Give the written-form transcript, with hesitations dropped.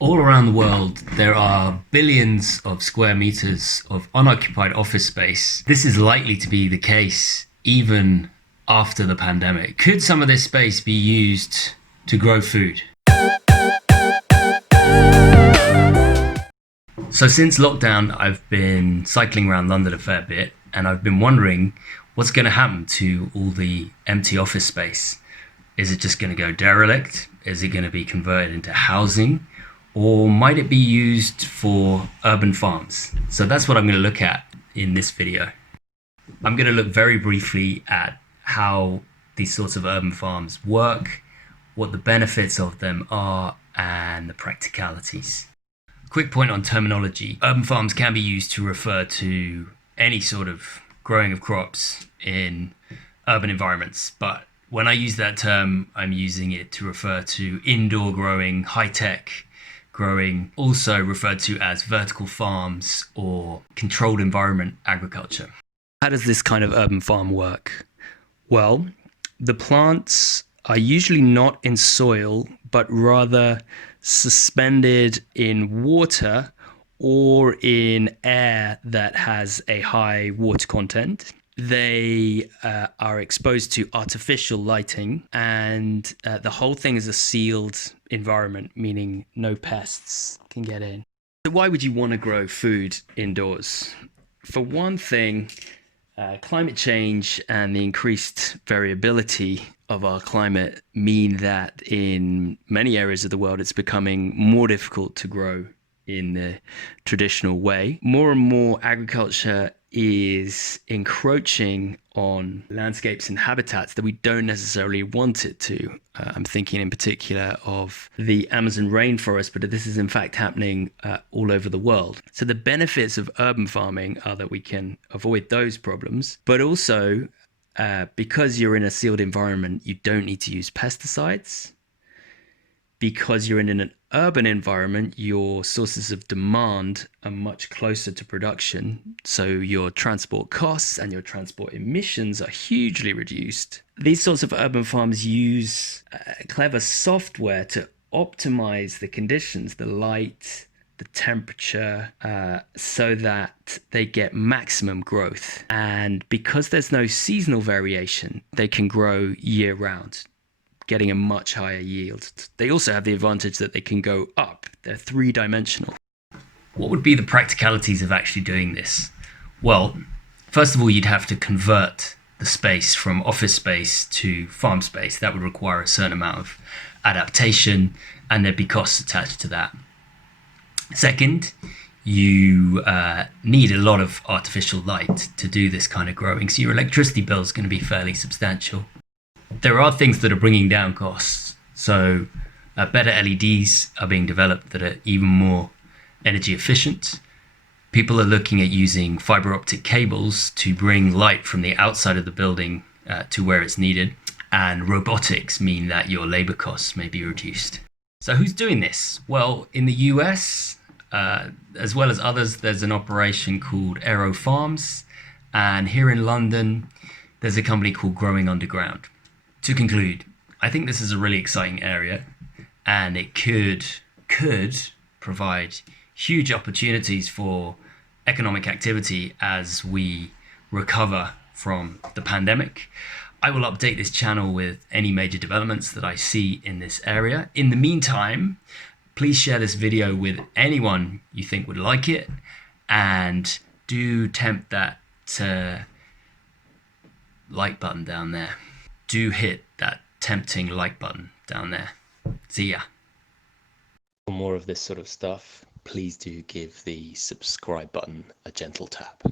All around the world, there are billions of square meters of unoccupied office space. This is likely to be the case even after the pandemic. Could some of this space be used to grow food? So, since lockdown, I've been cycling around London a fair bit, and I've been wondering what's going to happen to all the empty office space. Is it just going to go derelict? Is it going to be converted into housing? Or might it be used for urban farms? So that's what I'm going to look at in this video. I'm going to look very briefly at how these sorts of urban farms work, what the benefits of them are, and the practicalities. Quick point on terminology. Urban farms can be used to refer to any sort of growing of crops in urban environments, but when I use that term, I'm using it to refer to indoor growing, high-tech growing, also referred to as vertical farms or controlled environment agriculture. How does this kind of urban farm work? Well, the plants are usually not in soil, but rather suspended in water or in air that has a high water content. They are exposed to artificial lighting, and the whole thing is a sealed environment, meaning no pests can get in. So why would you want to grow food indoors? For one thing, climate change and the increased variability of our climate mean that in many areas of the world it's becoming more difficult to grow in the traditional way. More and more agriculture is encroaching on landscapes and habitats that we don't necessarily want it to. I'm thinking in particular of the Amazon rainforest, but this is in fact happening all over the world. So the benefits of urban farming are that we can avoid those problems, but also because you're in a sealed environment, you don't need to use pesticides. Because you're in an urban environment, your sources of demand are much closer to production. So your transport costs and your transport emissions are hugely reduced. These sorts of urban farms use clever software to optimize the conditions, the light, the temperature, so that they get maximum growth. And because there's no seasonal variation, they can grow year round, getting a much higher yield. They also have the advantage that they can go up. They're three-dimensional. What would be the practicalities of actually doing this? Well, first of all, you'd have to convert the space from office space to farm space. That would require a certain amount of adaptation, and there'd be costs attached to that. Second, you need a lot of artificial light to do this kind of growing, so your electricity bill is going to be fairly substantial. There are things that are bringing down costs. So better LEDs are being developed that are even more energy efficient. People are looking at using fiber optic cables to bring light from the outside of the building to where it's needed. And robotics mean that your labor costs may be reduced. So who's doing this? Well, in the US, as well as others, there's an operation called Aero Farms. And here in London, there's a company called Growing Underground. To conclude, I think this is a really exciting area, and it could provide huge opportunities for economic activity as we recover from the pandemic. I will update this channel with any major developments that I see in this area. In the meantime, please share this video with anyone you think would like it, and do tempt that like button down there. Do hit that tempting like button down there. See ya. For more of this sort of stuff, please do give the subscribe button a gentle tap.